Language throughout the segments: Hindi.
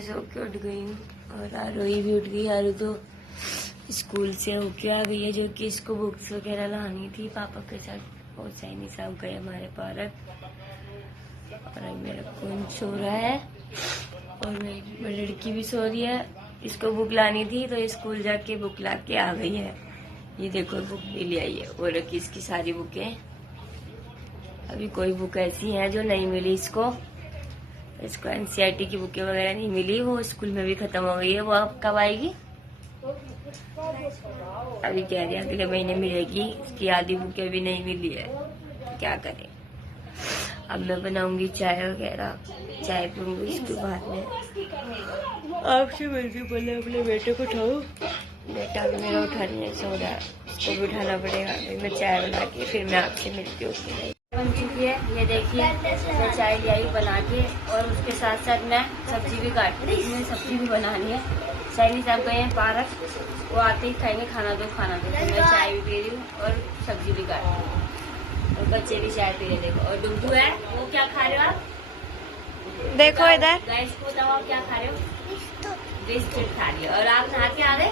मैं सो के उठ गई हूँ और आरोही भी उठ गई। आरू तो स्कूल से होके आ गई है, जो कि इसको बुक्स वगैरह लानी थी पापा के साथ। और सैनी साहब गए हमारे पार्क और अब मेरा कौन सो रहा है और मेरी लड़की भी सो रही है। इसको बुक लानी थी तो स्कूल जाके बुक ला के आ गई है। ये देखो बुक भी ले आई है और रखी इसकी सारी बुकें। अभी कोई बुक ऐसी है जो नहीं मिली इसको एनसीईआरटी की बुकें वगैरह नहीं मिली, वो स्कूल में भी खत्म हो गई है। वो अब कब आएगी? अभी कह रही है अगले महीने मिलेगी। इसकी आधी बुकें भी नहीं मिली है, क्या करें। अब मैं बनाऊंगी चाय वगैरह, चाय पीऊंगी इसके बाद में। आपसे मिलती पहले अपने बेटे को उठाओ। बेटा भी मेरा उठा नहीं है, सो रहा है, इसको भी उठाना पड़ेगा। अभी मैं चाय बना के फिर मैं आपसे मिलती हूँ। बन चुकी है, ये देखिए मैं चाय ले आई बना के और उसके साथ साथ मैं सब्जी भी काट रही हूँ। सब्जी भी बनानी है। सैनी साहब गए हैं पार्क, वो आते ही खाएंगे खाना दो खाना दो। तो मैं चाय भी पी रही हूँ और सब्जी भी काट रही हूँ और बच्चे भी चाय पी रहे। देखो और डुगडू है, वो क्या खा रहे हो आप? देखो इधर गाइस को बताओ आप क्या खा रहे हो? बिस्किट खा रही है। और आप नहा के आ गए?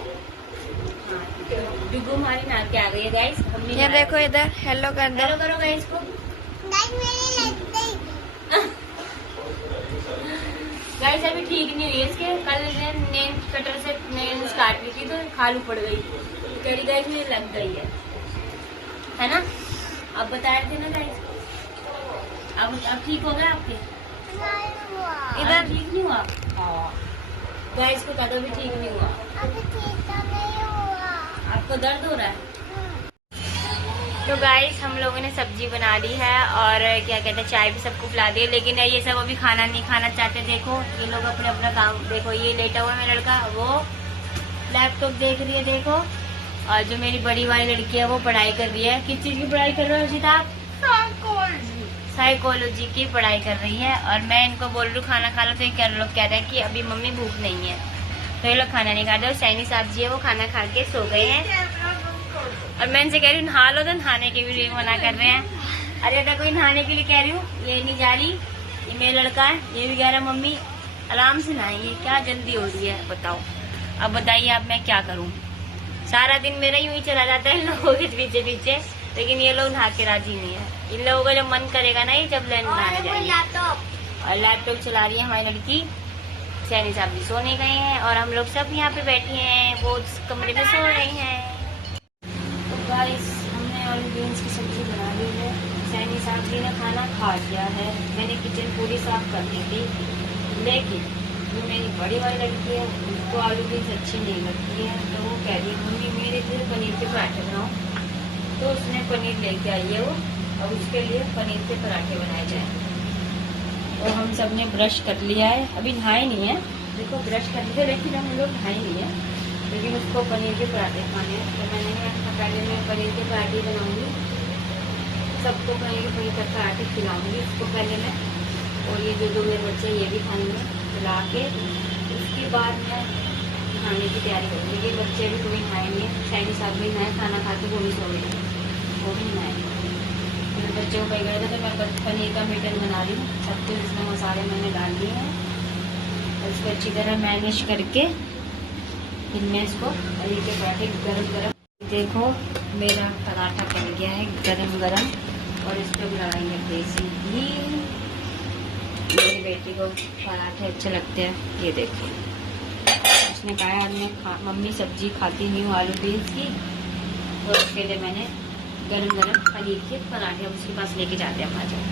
डुगू हमारी नहा के आ गई है गाइस। हमने ये देखो इधर हेलो कर दो, हेलो करो गाइस को। गाइस अभी ठीक नहीं हुई इसके। कल नेल कटर से नेल्स काट रही थी तो खालू पड़ गई। करी गाइस में लग गई है ना? अब बताए थे ना गाइस। अब ठीक हो गया आपके? इधर ठीक नहीं हुआ गाइस को कदम भी ठीक नहीं हुआ। आपको दर्द हो रहा है? तो गाइस हम लोगों ने सब्जी बना ली है और क्या कहते हैं चाय भी सबको पिला दी है। लेकिन ये सब अभी खाना नहीं खाना चाहते। देखो ये लोग अपने अपना काम, देखो ये लेटा हुआ है मेरा लड़का, वो लैपटॉप देख रही है देखो। और जो मेरी बड़ी वाली लड़की है वो पढ़ाई कर रही है। किस चीज की पढ़ाई कर रहे हो अर्षिता आप? साइकोलॉजी की पढ़ाई कर रही है। और मैं इनको बोल रही हूँ खाना खा लो तो ये लोग कह रहे हैं कि अभी मम्मी भूख नहीं है, तो ये लोग खाना नहीं खाते। और सैनी साहब जी है वो खाना खा के सो गए हैं। और मैं इनसे कह रही हूँ नहा लो, तो नहाने के भी मना कर रहे हैं। अरे अगर कोई नहाने के लिए कह रही हूँ ये नहीं जा रही। ये मेरा लड़का है, ये भी कह रहा है मम्मी आराम से नहाइए, क्या जल्दी हो रही है बताओ। अब बताइए अब मैं क्या करूँ? सारा दिन मेरा यूं ही चला जाता है इन लोगों के पीछे पीछे, लेकिन ये लोग नहा के राजी नहीं है। इन लोगों का जब मन करेगा ना ये जब नहाने जाएंगे। और लैपटॉप चला रही है हमारी लड़की। सैनी साहब भी सोने गए हैं और हम लोग सब यहाँ पे बैठे हैं, वो कमरे में सो रहे हैं। गाइस हमने आलू बीन्स की सब्जी बना ली है। सैनी साहब जी ने खाना खा लिया है। मैंने किचन पूरी साफ कर दी थी, लेकिन जो मेरी बड़ी वाली लड़की है उसको आलू बीन्स अच्छी नहीं लगती है। तो वो कह रही है मम्मी मेरे लिए पनीर के पराठे बनाओ। तो उसने पनीर लेके आई है वो, और उसके लिए पनीर के पराठे बनाए जाए। और हम सब ने ब्रश कर लिया है, अभी नहाए नहीं है। देखो ब्रश कर लिया लेकिन हम लोग नहाए नहीं है, लेकिन उसको पनीर के पराठे खाने हैं। तो मैंने पहले मैं पनीर के पराठे बनाऊंगी, सबको पनीर के पराठे खिलाऊंगी उसको पहले मैं। और ये जो मेरे बच्चे ये भी खाएंगे खिला के। उसके बाद मैं खाने की तैयारी करूँगी। ये बच्चे भी कोई नहाए नहीं है। सैनी साहब भी नहाए, खाना खा के वो भी सो गए, वो भी नहाए। मेरे बच्चों को कह गए थे तो मैं पनीर का मीठन बना रही हूँ। सब कुछ इसमें मसाले मैंने डाल दिए हैं और इसको अच्छी तरह मैनेज करके इनमें इसको पनीर के पराठे गरम गरम। देखो मेरा पराठा बन गया है गरम गरम और इस पर लगाएंगे देसी घी। मेरी बेटी को पराठे अच्छे लगते हैं। ये देखिए उसने कहा आज मैं मम्मी सब्जी खाती नहीं हूँ आलू बीन्स की, तो उसके लिए मैंने गरम गरम पनीर के पराठे अब उसके पास लेके जाते हैं। आ जाओ।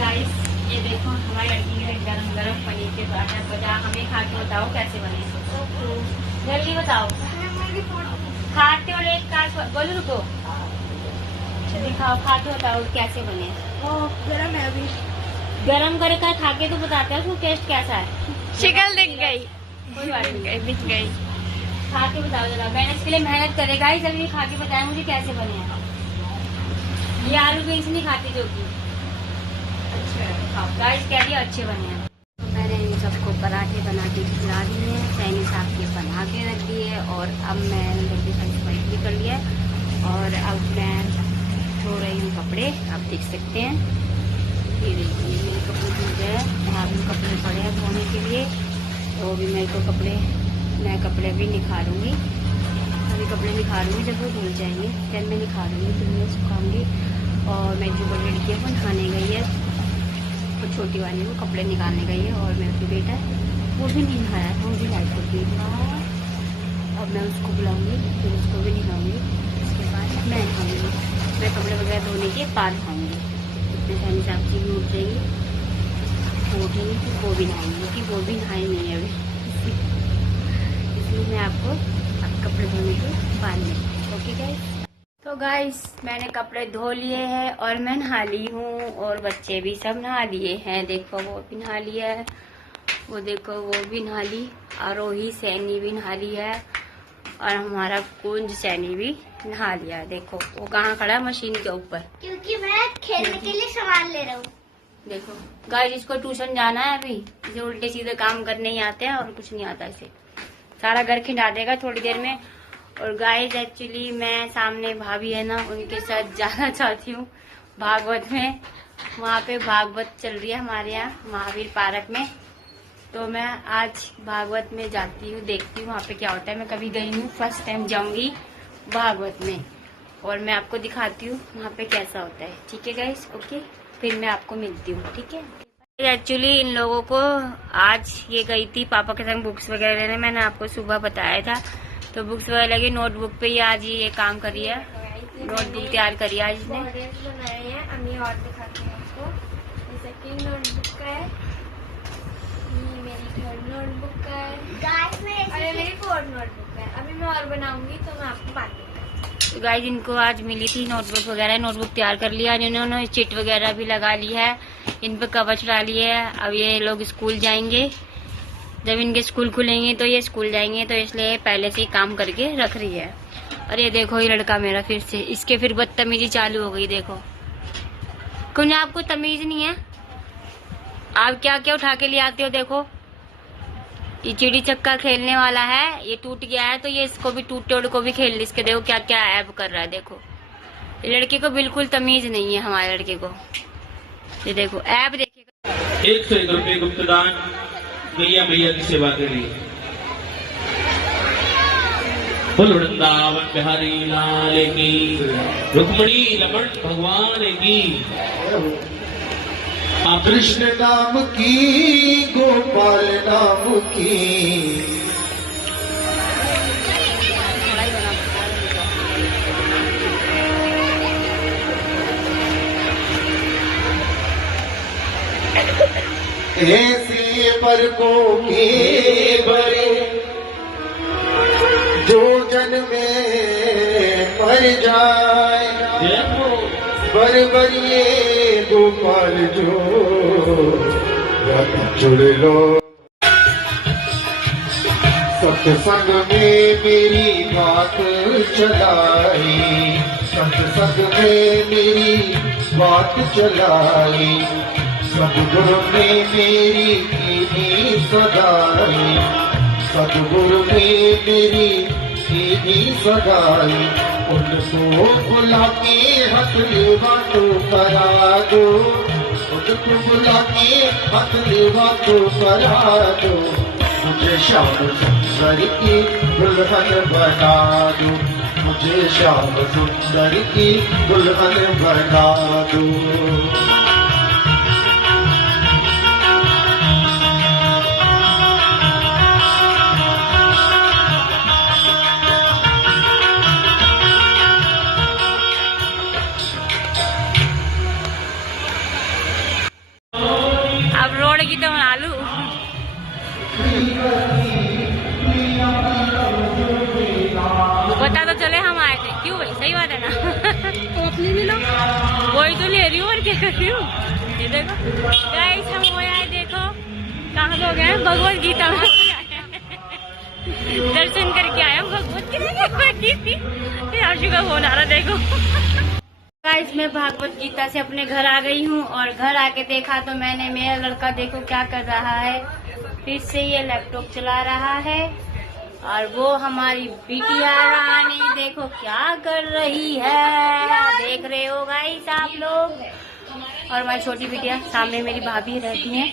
गाइस ये देखो हमारी लड़की के गरम गरम पनीर के पराठे बजा। हमें खा के बताओ कैसे बने, जल्दी बताओ। खाते हो एक का बोलो, रुको जल्दी खाओ, खाते बताओ कैसे बने। गरम है अभी, गरम करके खा के तो बताते हैं उसको टेस्ट कैसा है। शिकल दिख गई, कोई बात नहीं दिख गई। खा के बताओ जरा, मैंने इसके लिए मेहनत करेगा ही। जल्दी खा के बताया मुझे कैसे बने हैं। ये आलू बीन्स नहीं खाती जो की अच्छा गाइस कह रही अच्छे बने हैं। तो मैंने इन सबको पराठे बना के खिला दिए हैं। सैनी साहब के बना के रख दिए और अब मैं जल्दी सफाई भी कर लिया और अब मैं धो रही हूँ कपड़े, आप देख सकते हैं। ये देखिए मेरे कपड़े धुल गए हैं, यहाँ भी कपड़े पड़े हैं धोने के लिए। तो अभी मेरे को मैं कपड़े भी निखारूंगी, अभी कपड़े निखारूंगी, जब वो धुल जाएंगे फिर मैं निखारूंगी, फिर मैं सुखाऊंगी। और मेरी जो बड़ी लड़की है वो नहाने गई है, वो छोटी वाली वो कपड़े निकालने गई है। और मेरा जो बेटा है वो भी नहीं नहाया था, वो भी लाइट हो गई। अब मैं उसको बुलाऊंगी, फिर उसको भी नहाऊंगी, उसके बाद मैं नहाऊंगी। मैं कपड़े वगैरह धोने के बाद नहाऊंगी। इतने सारी सब्जी भी उठ जाएंगी, वो उठेंगी फिर वो भी नहाएंगे, क्योंकि वो भी नहाए नहीं है अभी। इसलिए मैं आपको अब कपड़े धोने के बाद में। ओके गाइस, तो गाइस मैंने कपड़े धो लिए हैं और मैं नहा ली हूँ, और बच्चे भी सब नहा लिए हैं। देखो वो भी नहा लिया है, वो देखो वो भी नहा ली, आरोही सैनी भी नहा ली है, और हमारा कुंज सैनी भी नहा लिया है। देखो वो कहाँ खड़ा है, मशीन के ऊपर, क्योंकि मैं खेलने के लिए सामान ले रहा हूँ। देखो गाइस, इसको ट्यूशन जाना है अभी, जो उल्टे सीधे काम करने ही आते हैं और कुछ नहीं आता इसे, सारा घर खिंडा देगा थोड़ी देर में। और गाइस एक्चुअली मैं सामने भाभी है ना, उनके साथ जाना चाहती हूँ भागवत में। वहाँ पे भागवत चल रही है हमारे यहाँ महावीर पार्क में, तो मैं आज भागवत में जाती हूँ, देखती हूँ वहाँ पे क्या होता है। मैं कभी गई हूँ, फर्स्ट टाइम जाऊंगी भागवत में, और मैं आपको दिखाती हूँ वहाँ पे कैसा होता है। ठीक है गाइस, ओके, फिर मैं आपको मिलती हूँ। ठीक है। एक्चुअली इन लोगों को आज ये गई थी पापा के संग बुक्स वगैरह लेने, मैंने आपको सुबह बताया था। तो बुक्स वगैरह लगी, नोटबुक पे ही आज ये काम करी है, नोटबुक तैयार करी है आज इसने। बनाए हैं, अभी और दिखाती हूँ आपको। जैसे कि नोटबुक का है, ये मेरी घर नोटबुक का है, और ये मेरी कोड नोटबुक है। अभी मैं और बनाऊंगी तो मैं आपको बात दूंगी। तो गाइस इनको आज मिली थी नोटबुक वगैरह, नोटबुक तैयार कर लिया इन्होंने, चिट वगैरह भी लगा ली है, इन पे कवर चढ़ा लिए है। अब ये लोग स्कूल जाएंगे, जब इनके स्कूल खुलेंगे तो ये स्कूल जाएंगे, तो इसलिए पहले से ही काम करके रख रही है। और ये देखो ये लड़का मेरा फिर से, इसके फिर बदतमीजी चालू हो गई। देखो कुछ आपको तमीज नहीं है, आप क्या क्या उठा के ले आते हो। देखो ये चिड़ी चक्का खेलने वाला है, ये टूट गया है, तो ये इसको भी टूट तोड़ को भी खेल, इसके देखो क्या क्या ऐप कर रहा है। देखो लड़के को बिल्कुल तमीज नहीं है, हमारे लड़के को। ये देखो ऐप देखेगा। 101 रुपये गुप्तदान मैया की सेवा के लिए। बोल वृंदावन बिहारी लाल की, रुक्मणी रमण भगवान की, कृष्ण नाम की, गोपाल नाम की। ऐसे पर को के बरे जो जन में मर जाए, बर ये गोपाल जो जुड़ लो। सत्संग में मेरी बात चलाई, सत्संग में मेरी बात चलाई, सतगुरु ने मेरी कीनी सदाई, सतगुरु ने मेरी कीनी सदाई। उनको बुला के हाथ लेवा तो करा दो, उनको बुला के हाथ लेवा तो करा दो। मुझे श्याम सुंदर की दुल्हन बना दो, मुझे श्याम सुंदर की दुल्हन बना दो। अब रोड की तो बना लू। पता तो चले हम आए थे, क्यों भाई, सही बात है ना। तो अपनी भी लो, वही तो ले रही हूँ और क्या कर रही हूँ। ये देखो गाइस हम वो आए, देखो कहाँ लोग हैं, भगवत गीता में दर्शन करके आए हम भगवत गीता। आशु का फोन आ रहा, देखो गाइस मैं भागवत गीता से अपने घर आ गई हूँ, और घर आके देखा तो मैंने, मेरा लड़का देखो क्या कर रहा है, फिर से ये लैपटॉप चला रहा है। और वो हमारी बिटिया रानी देखो क्या कर रही है, देख रहे हो गाइस आप लोग। और हमारी छोटी बिटिया सामने मेरी भाभी रहती हैं,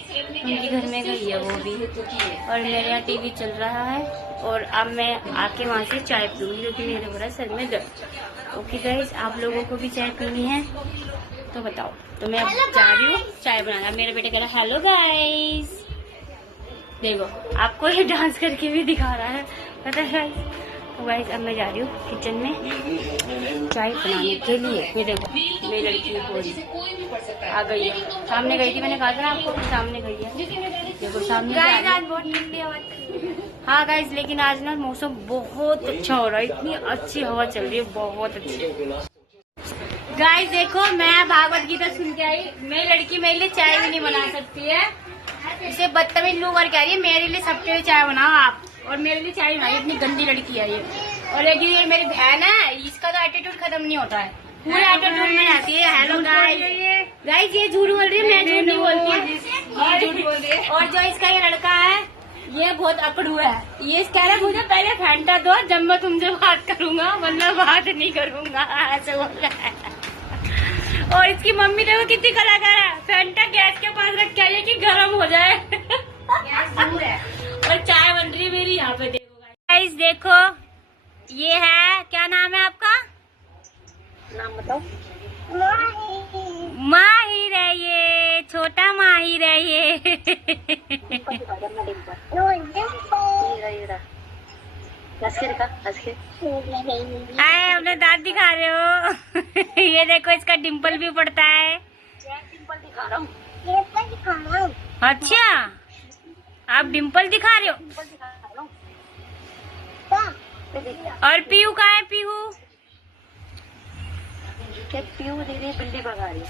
उनके घर में गई है वो भी। और मेरे यहाँ टीवी चल रहा है और अब मैं आके वहाँ से चाय पीऊंगी क्योंकि मेरे हो रहा है सर में दर्द। ओके गाइस, आप लोगों को भी चाय पीनी है तो बताओ। तो मैं अब जा रही हूँ चाय बनाना। मेरे बेटे कह रहा है हेलो गाइस, देखो आपको ये डांस करके भी दिखा रहा है, पता है गाइस। तो गाइस अब मैं जा रही हूँ किचन में चाय बनाने के लिए। ये देखो मेरी लड़की आ गई है, सामने गई थी, मैंने कहा था ना आपको सामने गई है, देखो सामने। बहुत ठंडी हवा चल रही है। हाँ गाइस, लेकिन आज ना मौसम बहुत अच्छा हो रहा है, इतनी अच्छी हवा चल रही है, बहुत अच्छी। गाइस देखो मैं भागवत गीता सुन के आई, मेरी लड़की मेरे लिए चाय भी नहीं बना सकती है, इसे बदतमीज लोग और कह रही है मेरे लिए सबके लिए चाय बनाओ आप, और मेरे लिए चाय बनाई, इतनी गंदी लड़की है ये। और लेकिन ये मेरी बहन है, इसका तो एटीट्यूड खत्म नहीं होता है, पूरे एटीट्यूड में आती है। हेलो गाइस, ये झूठ बोल रही है, मैं झूठ नहीं बोलती। और जो इसका ये लड़का है ये बहुत अकड़ू है, ये कह रहा है मुझे पहले फैंटा दो जब मैं तुमसे बात करूंगा वरना बात नहीं करूंगा, ऐसे बोल रहा है। और इसकी मम्मी देखो कितनी कलाकार है, फैंटा गैस के पास रख के आई है कि गर्म हो जाए। और चाय बन रही है मेरी यहाँ पे, देखो गाइस। देखो ये है, क्या नाम है आपका? नाम बताओ। माहिर है ये, छोटा माहिर है ये। आए अपने दांत दिखा रहे हो। ये देखो इसका डिम्पल भी पड़ता है। डिम्पल दिखा रहा हूँ। अच्छा आप डिम्पल दिखा रहे हो। और पीहू कहाँ है? पीहू दीदी बिल्ली भगा रही है।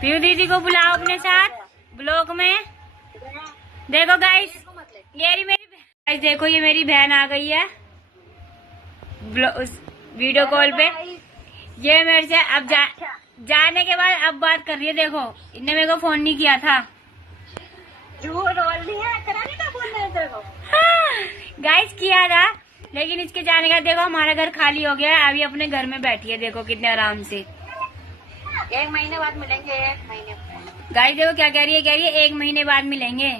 पीहू दीदी को बुलाओ अपने साथ ब्लॉग में। देखो गाइस ये मेरी गाइस, देखो ये मेरी बहन आ गई है वीडियो कॉल पे। ये मेरे से अब जाने के बाद अब बात कर रही है। देखो इनने मेरे को फोन नहीं किया था, गाइस किया था, लेकिन इसके जाने का देखो हमारा घर खाली हो गया है, अभी अपने घर में बैठी है, देखो कितने आराम से। 1 महीने बाद मिलेंगे, 1 महीने। गाइस देखो क्या कह रही है, कह रही है 1 महीने बाद मिलेंगे।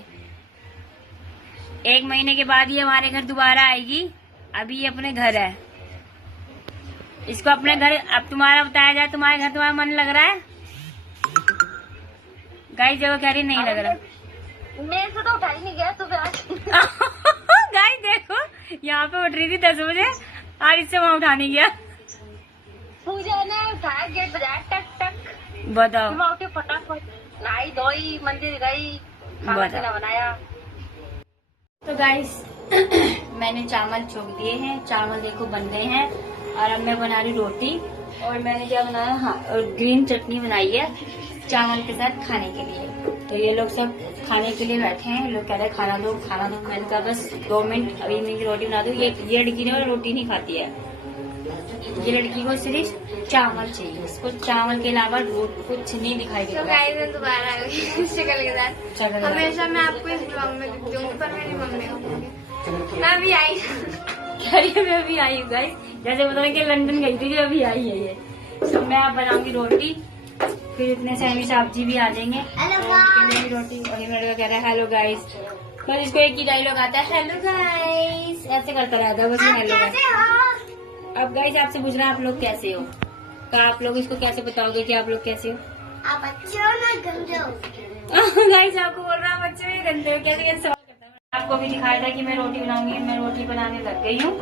1 महीने के बाद ये हमारे घर दोबारा आएगी, अभी ये अपने घर है। इसको अपने घर अब तुम्हारा बताया जाए, तुम्हारे घर तुम्हारा मन लग रहा है? गाइस देखो कह रही नहीं लग रहा। मेरे से तो उठा ही नहीं गया सुबह। गाइस देखो यहाँ पे उठ रही थी 10 बजे और इससे वहाँ उठा नहीं गया। पूजा ने उठाया, गेट बजाया, टक टक। बताओ सुबह उठी फटाफट नहाई धोई, मंदिर गई, खाना बनाया। तो गाइस मैंने चावल छोक दिए हैं, चावल देखो बन गए हैं। और अब मैं बना रही रोटी, और मैंने क्या बनाया, हाँ और ग्रीन चटनी बनाई है चावल के साथ खाने के लिए। तो ये लोग सब खाने के लिए बैठे हैं, लोग कह रहे हैं खाना दो खाना दो। मैंने कहा बस 2 मिनट अभी मेरी रोटी बना दो। ये लड़की ने रोटी नहीं खाती है, ये लड़की को सिर्फ चावल चाहिए, इसको चावल के अलावा कुछ नहीं दिखाई देता। तो गाइस मैं दोबारा आ गई शक्ल के साथ। हमेशा मैं आपको इस ब्लॉग में दिखती हूँ, पर मेरी मम्मी को मैं अभी आई। कह रही है मैं अभी आई हूँ गाइस, जैसे बताया कि लंदन गई थी, अभी आई है ये। तो मैं अब बनाऊंगी रोटी, फिर इतने से अमी साहब जी भी आ जाएंगे। मेरी रोटी और ये लड़का कह रहा है हेलो गाइस। बस इसको एक ही डायलॉग आता है हेलो गाइस, ऐसे करता रहता है बस हेलो गाइस। अब गाइस आपसे पूछ रहा है आप लोग कैसे हो, तो आप लोग इसको कैसे बताओगे कि आप लोग कैसे हो? आप अच्छे हो ना गंदे हो? गाइस आपको बोल रहा हूँ बच्चे में गंदे हो, कैसे कैसे सवाल करता है। आपको भी दिखाया था कि मैं रोटी बनाऊंगी, मैं रोटी बनाने लग गई हूँ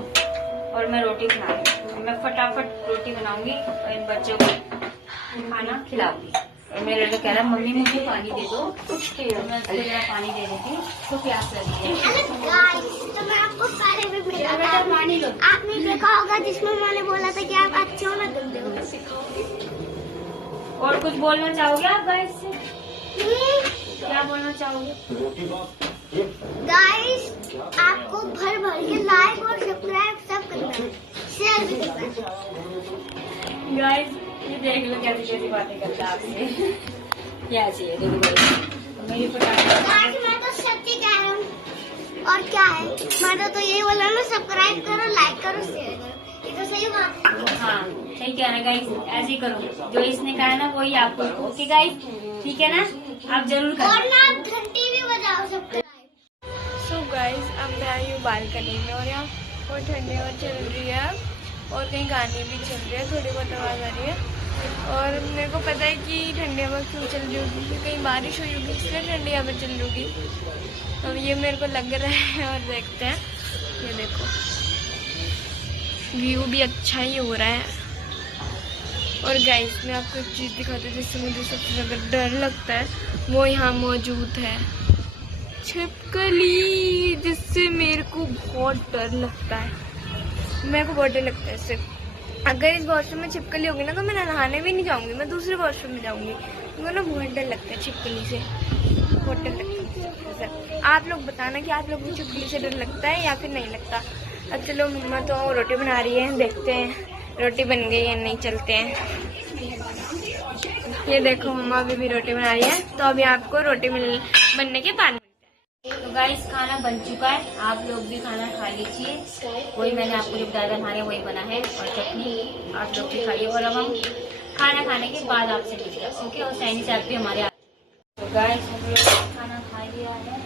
और मैं रोटी बना रही हूँ। मैं फटाफट रोटी बनाऊंगी और इन बच्चों को खाना खिलाऊंगी। और मेरे लड़का कह रहा है मम्मी मुझे पानी दे दो, मैं उसको जरा पानी दे देती हूँ, तो प्यास लगी है। तो मैं आपको पहले भी बेटा पानी लो। आपने देखा होगा जिसमें मैंने बोला था कि आप अच्छे हो ना गंदे हो। और कुछ बोलना चाहोगे आप गाइस से? क्या बोलना चाहोगे? गाइस आपको भर भर के लाइक और सब्सक्राइब सब करना है, शेयर भी करना है। गाइस ये देख लो कैसी कैसी बातें करता है आपसे। क्या चाहिए देखो मेरी गाइस मैं तो सच्ची कह रहा हूँ। और क्या है, मैंने तो यही बोला ना, सब्सक्राइब करो, लाइक करो, शेयर करो। ये तो सही बात है। हाँ सही कह रहे हैं गाइस, ऐसे ही करो जो इसने कहा ना वही आपको। ओके गाइस, ठीक है ना, आप जरूर करो। और ना घंटी भी बजाओ सब्सक्राइब। सो गाइस, अब मैं आई हूँ बालकनी में और यहाँ बहुत ठंडी हवा चल रही है और कहीं गाने भी चल रहे हैं, थोड़ी बहुत आवाज़ आ रही है। और मेरे को पता है कि ठंडी हवा क्यों चल रही होगी, क्योंकि कहीं बारिश हुई होगी इसलिए ठंडी हवा चल रही होगी। अब ये मेरे को लग रहा है और देखते हैं। ये देखो व्यू भी अच्छा ही हो रहा है। और गाइस मैं आपको एक चीज़ दिखाती हूँ जिससे मुझे सबसे ज़्यादा डर लगता है, वो यहाँ मौजूद है छिपकली, जिससे मेरे को बहुत डर लगता है। मेरे को बहुत डर लगता है इससे। अगर इस वॉशरूम में छिपकली होगी ना तो मैं नहाने भी नहीं जाऊंगी, मैं दूसरे वॉशरूम में जाऊंगी। मुझे ना बहुत डर लगता है छिपकली से, बहुत डर लगता है। आप लोग बताना कि आप लोगों को छिपकली से डर लगता है या फिर नहीं लगता। अब चलो, मम्मा तो रोटी बना रही है, देखते हैं रोटी बन गई या नहीं। चलते हैं। ये देखो मम्मा अभी भी रोटी बना रही है, तो अभी आपको रोटी बनने के बाद मिलते हैं। तो गाइस खाना बन चुका है, आप लोग भी खाना खा लीजिए। वही मैंने आपको जो बताया था हमारे वही बना है, और चटनी आप लोग भी खाइए। और अब हम खाना खाने के बाद आपसे मिलते हैं। ओके, और सैनी साहब भी हमारे। तो गाइस हम लोग खाना खा लिया है,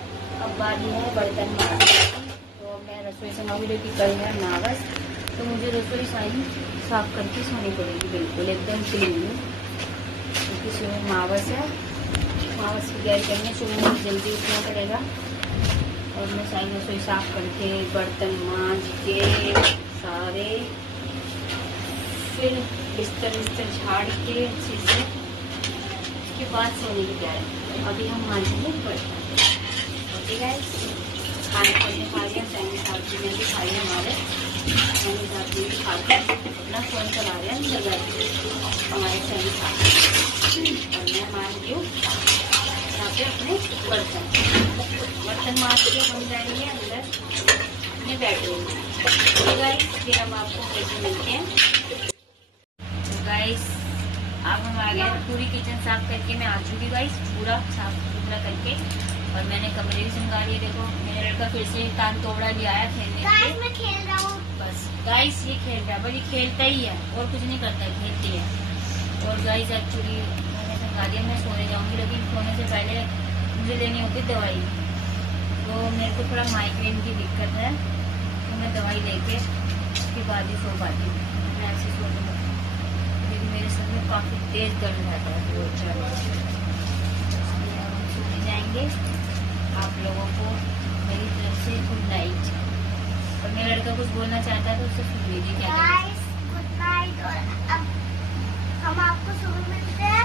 अब बारी है बर्तन मांजने की। तो मैं रसोई सामग्री की कल है नावस, तो मुझे रसोई सारी साफ करके सोनी पड़ेगी, बिल्कुल एकदम क्लीन। क्योंकि सुबह मावस है, मावस की गैर करने सुबह मुझे जल्दी उठना पड़ेगा। और मैं सारी रसोई साफ करके बर्तन मांज के सारे, फिर बिस्तर झाड़ के अच्छे से, उसके बाद सोने की तैयारी। अभी हम मांजेंगे बर्तन। ओके गाइस, खाना करने खा लिया, सैनी साहब जी ने भी खाई हमारे। सैनी साहब जी भी खाकर अपना फोन चला रहे हैं लगा हमारे सैनी साहब। और मैं मान रही हूँ यहाँ पे अपने बर्तन मार के हम जाएंगे अंदर अपने बेडरूम में। गाइस फिर हम आपको कैसे मिलते हैं। तो गाइस अब हम आ गए, पूरी किचन साफ करके मैं आ चुकी गाइस, पूरा साफ सुथरा करके। और मैंने कमरे भी संगा लिए। देखो मेरा लड़का फिर से तान तोड़ा लिया आया खेलने के लिए। मैं खेल रहा हूँ बस गाइस, ये खेल रहा है, बस ये खेलता ही है और कुछ नहीं करता, खेलती है। और गाइस एक्चुअली मैंने संगा दिया, मैं सोने जाऊंगी, लेकिन सोने से पहले मुझे लेनी होगी दवाई। तो मेरे को थोड़ा माइग्रेन की दिक्कत है, तो मैं दवाई लेके उसके बाद ही सो पाती हूँ। मैं ऐसे सो नहीं पाती, क्योंकि मेरे सर में काफ़ी तेज दर्द रहता है बहुत ज़्यादा। इसलिए अब हम सोने जाएंगे। आप लोगों को मेरी तरफ से गुड नाइट। और मेरा लड़का कुछ बोलना चाहता है तो उससे सुन लीजिए क्या कहता है। Good night. और अब हम आपको सुबह मिलते हैं,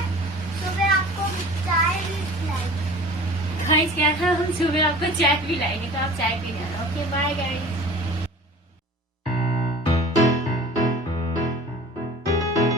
सुबह आपको चाय भी पिलाएंगे। गाइस क्या था, हम सुबह आपको चाय पिलाएंगे, तो आप चाय पीने आना। Okay bye guys.